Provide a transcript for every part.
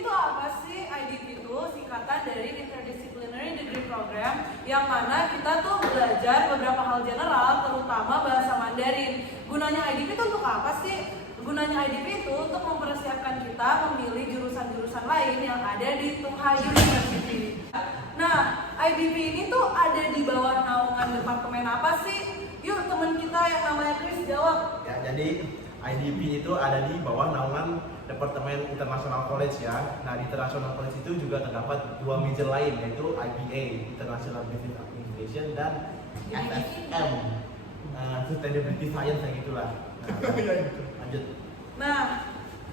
IDP itu apa sih? IDP itu singkatan dari Interdisciplinary Degree Program, yang mana kita tuh belajar beberapa hal general, terutama bahasa Mandarin. Gunanya IDP itu untuk apa sih? Gunanya IDP itu untuk mempersiapkan kita memilih jurusan-jurusan lain yang ada di Tunghai University. Nah, IDP ini tuh ada di bawah naungan departemen apa sih? Yuk, teman kita yang namanya Chris jawab. Ya, jadi IDP itu ada di bawah naungan Departemen International College ya. Nah, di International College itu juga terdapat dua major lain, yaitu IPA, International Business Administration, dan SSM, Sustainability Science, yang itulah. Nah, lanjut. Nah,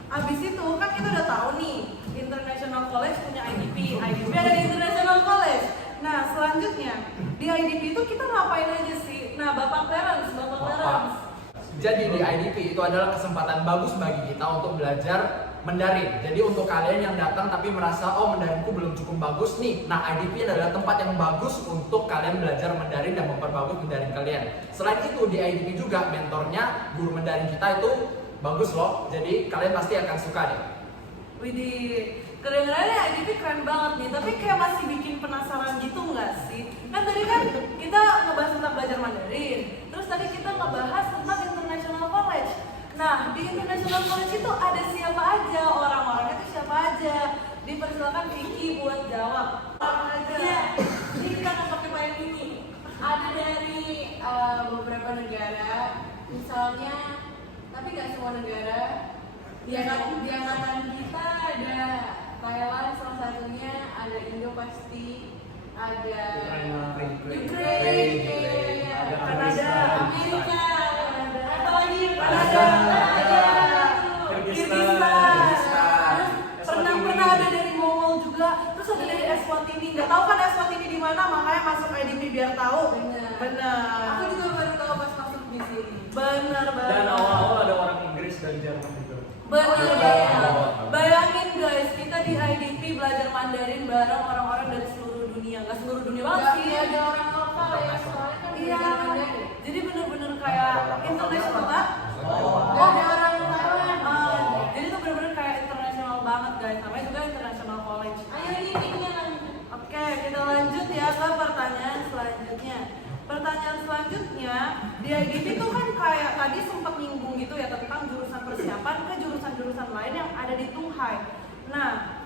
abis itu kan kita udah tahu nih, International College punya IDP, IDP ada di International College. Nah, selanjutnya di IDP itu kita ngapain aja sih? Nah, Bapak Clarence. Jadi di IDP itu adalah kesempatan bagus bagi kita untuk belajar Mandarin. Jadi untuk kalian yang datang tapi merasa oh Mandarinku belum cukup bagus nih, nah IDP adalah tempat yang bagus untuk kalian belajar Mandarin dan memperbagus Mandarin kalian. Selain itu di IDP juga mentornya guru Mandarin kita itu bagus loh. Jadi kalian pasti akan suka deh. Widih, kedengarannya IDP keren banget nih, tapi kayak masih bikin penasaran gitu nggak sih? Kan tadi kan kita ngebahas tentang belajar Mandarin, terus tadi kita ngebahas tentang International College. Nah, di International College itu ada siapa aja, orang-orangnya itu siapa aja? Dipersilakan Vicky buat jawab. Orang aja. Jadi kita akan pakai payung ini. Ada dari beberapa negara, misalnya, tapi nggak semua negara. Di angkatan kita ada Thailand salah satunya, ada Indo pasti, ada Ukraine, Kanada, Amerika, apa lagi? Kanada, Kirgistan. Pernah ada dari Mongol juga, terus ada dari Eswatini. Nggak tahu kan Eswatini di mana, makanya masuk IDP biar tahu. Benar. Aku juga baru tahu pas masuk di sini. Benar. Dan awal-awal ada orang Inggris dari Jerman juga. Benar. Bayangin guys, kita di IDP belajar Mandarin bareng orang-orang dari seluruh dunia. Nggak seluruh dunia banget sih. Iya, ada orang lokal ya, soalnya kan Iya. belajar Mandarin. Jadi bener-bener kayak internasional banget. Ada orang Thailand. Jadi itu bener-bener kayak internasional banget guys. Namanya juga International College. Ayo ini pikirnya lanjut. Oke, kita lanjut ya ke pertanyaan selanjutnya. Pertanyaan selanjutnya, di IDP itu kan kayak tadi sempat nyinggung gitu ya tentang jurusan persiapan ke jurusan-jurusan lain yang ada di Tunghai. Nah,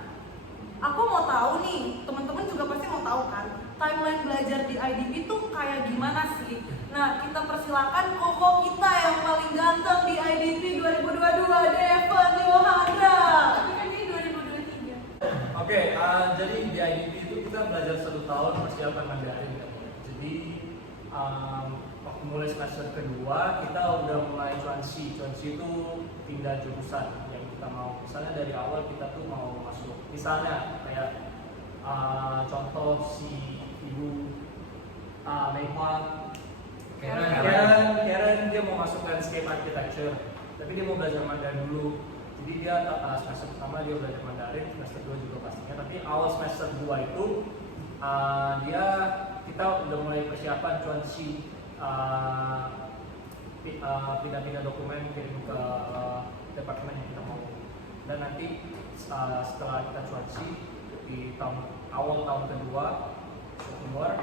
aku mau tahu nih, teman-teman juga pasti mau tahu kan, timeline belajar di IDP itu kayak gimana sih? Nah, kita persilakan koko kita yang paling ganteng di IDP 2022, Devon Yohana. Tapi kan ini 2023. Oke, jadi di IDP itu kita belajar 1 tahun persiapan Mandarin. Jadi waktu mulai semester kedua kita udah mulai cuansi itu pindah jurusan yang kita mau. Misalnya dari awal kita tuh mau masuk, misalnya kayak contoh si ibu Meipa Karen dia mau masuk landscape architecture, tapi dia mau belajar Mandarin dulu. Jadi dia semester pertama dia belajar Mandarin, semester 2 juga pastinya. Tapi awal semester 2 itu kita udah mulai persiapan cuansi, pindah-pindah dokumen kirim ke departemen yang kita mau. Dan nanti setelah kita cuansi di awal tahun kedua keluar,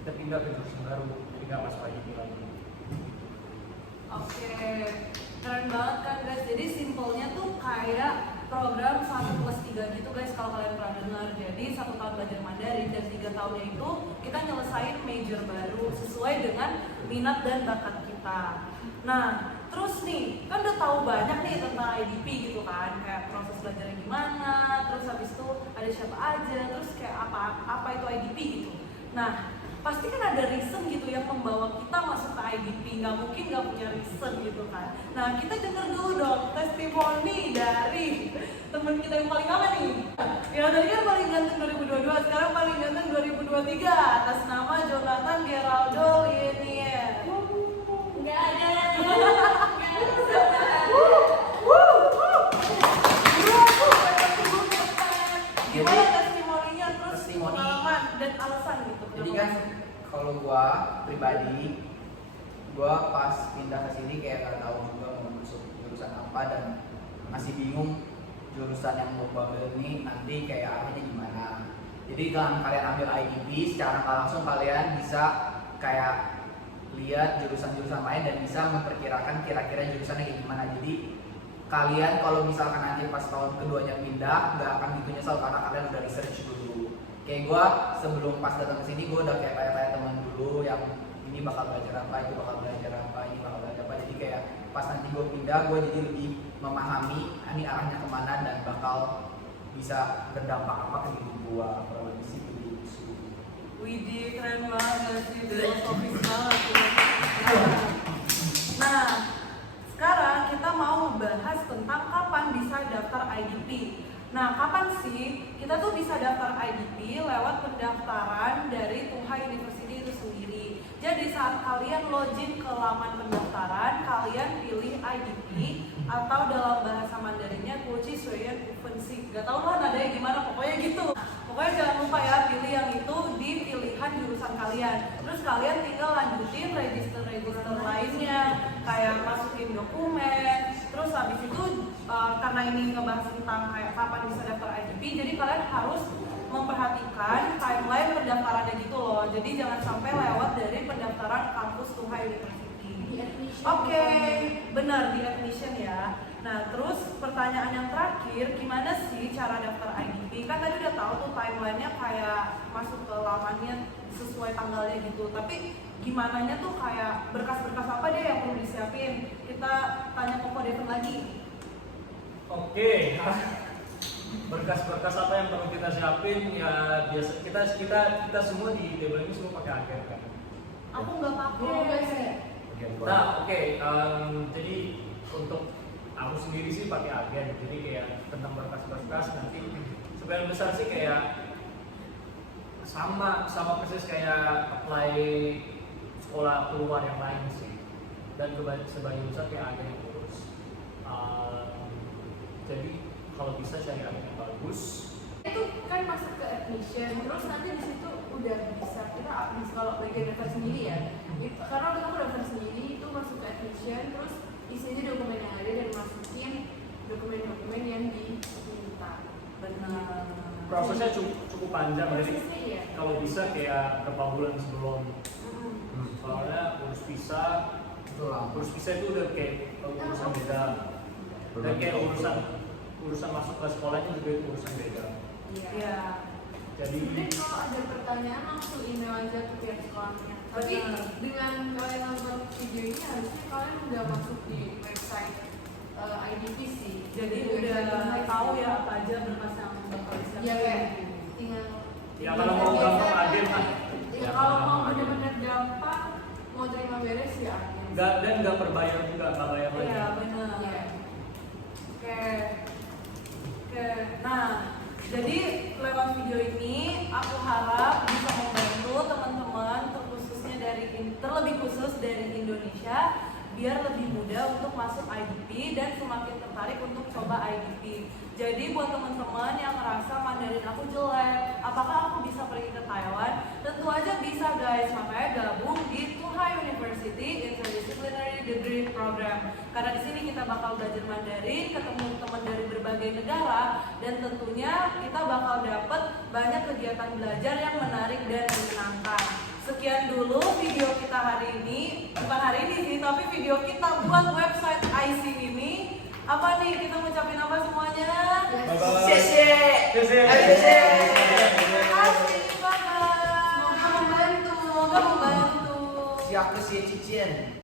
kita pindah ke jurusan baru, jadi nggak masuk IDP lagi. Oke, keren banget kan guys. Jadi simpelnya tuh kayak program 1+3 gitu guys kalau kalian pernah dengar. Jadi 1 tahun belajar Mandarin dan 3 tahunnya itu kita nyelesain major baru sesuai dengan minat dan bakat kita. Nah, terus nih, kan udah tahu banyak nih tentang IDP gitu kan, kayak proses belajarnya gimana, terus habis itu ada siapa aja, terus kayak apa itu IDP gitu. Nah, pasti kan ada reason gitu yang membawa kita masuk ke IDP, nggak mungkin nggak punya reason gitu kan. Nah, kita denger dulu dong testimoni dari temen kita yang paling lama nih. Yang tadi kan paling ganteng 2022, sekarang paling ganteng 2023 atas nama Jonathan Geraldo Linier. Nggak ada. Gimana testimoninya, terus Testimoni. pengalaman dan alasan gitu. Jadi kan kalau gua pribadi, gua pas pindah ke sini kayak nggak tahu juga mau masuk jurusan apa dan masih bingung jurusan yang mau ambil ini nanti kayak arahnya gimana. Jadi dengan kalian ambil IDP secara nggak langsung kalian bisa kayak lihat jurusan-jurusan lain dan bisa memperkirakan kira-kira jurusannya kayak gimana. Jadi kalian kalau misalkan nanti pas tahun keduanya pindah nggak akan gitu nyesel karena kalian udah research dulu. Kayak gue sebelum pas datang ke sini gue udah kayak tanya-tanya teman dulu yang ini bakal belajar apa, itu bakal belajar apa, ini bakal belajar apa. Jadi kayak pas nanti gue pindah gue jadi lebih memahami ini arahnya kemana dan bakal bisa berdampak apa ke hidup gue. Kalau lebih sih begitu. Widih, keren banget sih, filosofis banget. Nah, sekarang kita mau membahas tentang kapan bisa daftar IDP. Nah, kapan sih kita tuh bisa daftar IDP? Lewat pendaftaran dari Tungha University itu sendiri. Jadi saat kalian login ke laman pendaftaran, kalian pilih IDP atau dalam bahasa Mandarinnya Kuci Suyen Upensi. Gak tau lah nadanya gimana, pokoknya gitu. Pokoknya jangan lupa ya, pilih yang itu di pilihan jurusan kalian. Terus kalian tinggal lanjutin register lainnya, kayak masukin dokumen. Terus habis itu karena ini ngebahas tentang kayak kapan bisa daftar IDP, jadi kalian harus memperhatikan timeline pendaftarannya gitu loh. Jadi jangan sampai lewat dari pendaftaran kampus Tungha University. Oke, benar di admission ya. Nah, terus pertanyaan yang terakhir, gimana sih cara daftar IDP? Kan tadi udah tahu tuh timelinenya kayak masuk ke lamannya sesuai tanggalnya gitu. Tapi gimananya tuh kayak berkas-berkas apa deh yang perlu disiapin? Kita tanya Koko Devin lagi. Oke, berkas-berkas apa yang perlu kita siapin? Ya biasa kita semua di table ini semua pakai agen kan. Aku nggak pakai. Nah, oke, jadi untuk aku sendiri sih pakai agen. Jadi kayak tentang berkas-berkas nanti sebagian besar sih kayak sama persis kayak apply sekolah keluar yang lain sih. Dan sebagian besar kayak agen yang urus. Jadi kalau bisa cari agen yang bagus. Itu kan masuk ke admission, terus nanti di situ udah bisa kita habis kalau bagian daftar sendiri ya. Karena udah kamu daftar sendiri itu masuk ke admission, terus isinya dokumen yang ada dan masukin dokumen-dokumen yang diminta. Benar. Prosesnya cukup panjang, jadi Prosesnya iya. kalau bisa kayak berapa bulan sebelum. Soalnya urus visa itu udah kayak urusan beda. Dan kayak urusan masuk ke sekolahnya juga urusan beda. Iya. Jadi Sebenarnya kalau ada pertanyaan langsung email aja ke pihak sekolahnya. Tapi Benar. dengan kalian nonton video ini harusnya kalian udah masuk di website IDP sih. Jadi Di udah website tahu IDP. ya apa aja berkas yang bakal disiapin. Iya kayak tinggal. ya kalau mau gampang agen mah. Ya kalau mau benar-benar gampang mau terima beres ya agen. Dan nggak berbayar juga, nggak bayar lagi. Iya, benar. Iya. Oke. Nah, jadi lewat video ini aku harap bisa membantu teman-teman terlebih khusus dari Indonesia biar lebih mudah untuk masuk IDP dan semakin tertarik untuk coba IDP. Jadi buat teman-teman yang merasa Mandarin aku jelek, apakah aku bisa pergi ke Taiwan? Tentu aja bisa guys, makanya gabung di Tungha University Interdisciplinary Degree Program. Karena di sini kita bakal belajar Mandarin, ketemu teman dari berbagai negara, dan tentunya kita bakal dapat banyak kegiatan belajar yang menarik dan menyenangkan. Sekian dulu video kita hari ini, bukan hari ini sih, tapi video kita buat website IC ini. Apa nih, kita ngucapin apa semuanya? Bye-bye. Xie Terima Terima kasih banget. Semoga membantu. Semoga membantu. Siap ke Xie Cicien.